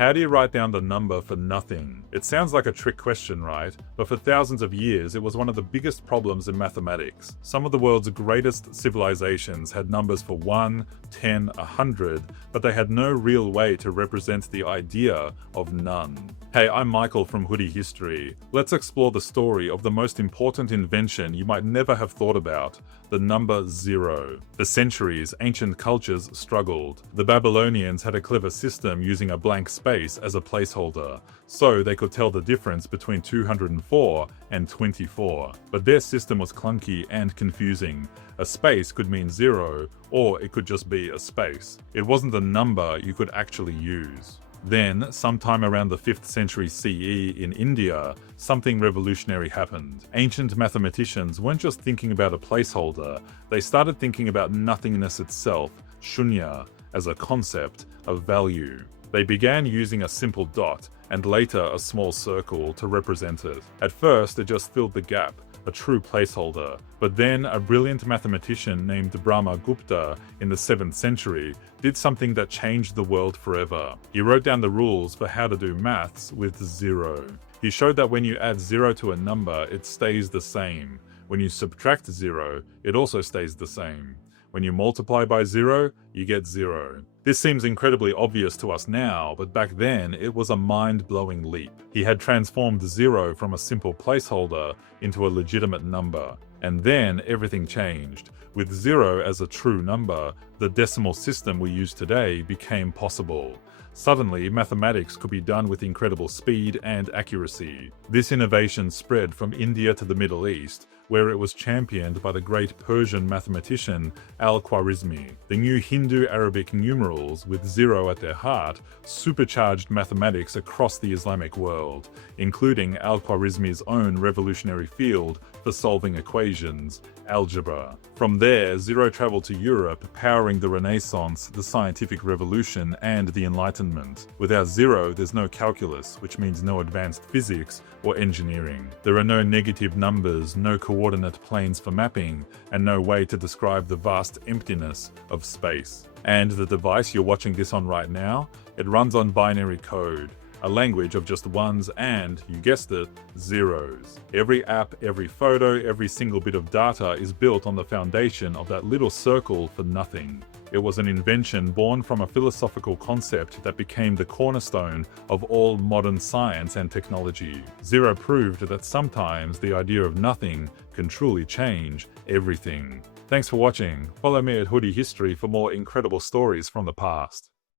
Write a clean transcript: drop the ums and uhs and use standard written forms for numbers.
How do you write down the number for nothing? It sounds like a trick question, right? But for thousands of years, it was one of the biggest problems in mathematics. Some of the world's greatest civilizations had numbers for 1, 10, 100, but they had no real way to represent the idea of none. Hey, I'm Michael from Hoodie History. Let's explore the story of the most important invention you might never have thought about, the number 0. For centuries, ancient cultures struggled. The Babylonians had a clever system using a blank space as a placeholder, so they could tell the difference between 204 and 24. But their system was clunky and confusing. A space could mean 0, or it could just be a space. It wasn't a number you could actually use. Then, sometime around the 5th century CE in India, something revolutionary happened. Ancient mathematicians weren't just thinking about a placeholder, they started thinking about nothingness itself, shunya, as a concept of value. They began using a simple dot, and later a small circle, to represent it. At first, it just filled the gap, a true placeholder. But then a brilliant mathematician named Brahmagupta in the 7th century did something that changed the world forever. He wrote down the rules for how to do maths with 0. He showed that when you add 0 to a number, it stays the same. When you subtract 0, it also stays the same. When you multiply by 0, you get 0. This seems incredibly obvious to us now, but back then it was a mind-blowing leap. He had transformed 0 from a simple placeholder into a legitimate number. And then everything changed. With 0 as a true number, the decimal system we use today became possible. Suddenly, mathematics could be done with incredible speed and accuracy. This innovation spread from India to the Middle East, where it was championed by the great Persian mathematician Al-Khwarizmi. The new Hindu-Arabic numerals, with 0 at their heart, supercharged mathematics across the Islamic world, including Al-Khwarizmi's own revolutionary field for solving equations, algebra. From there, 0 traveled to Europe, powering the Renaissance, the scientific revolution, and the Enlightenment. Without 0, there's no calculus, which means no advanced physics or engineering. There are no negative numbers, no coordinate planes for mapping, and no way to describe the vast emptiness of space. And the device you're watching this on right now, it runs on binary code, a language of just ones and, you guessed it, zeros. Every app, every photo, every single bit of data is built on the foundation of that little circle for nothing. It was an invention born from a philosophical concept that became the cornerstone of all modern science and technology. 0 proved that sometimes the idea of nothing can truly change everything. Thanks for watching. Follow me at Hoodie History for more incredible stories from the past.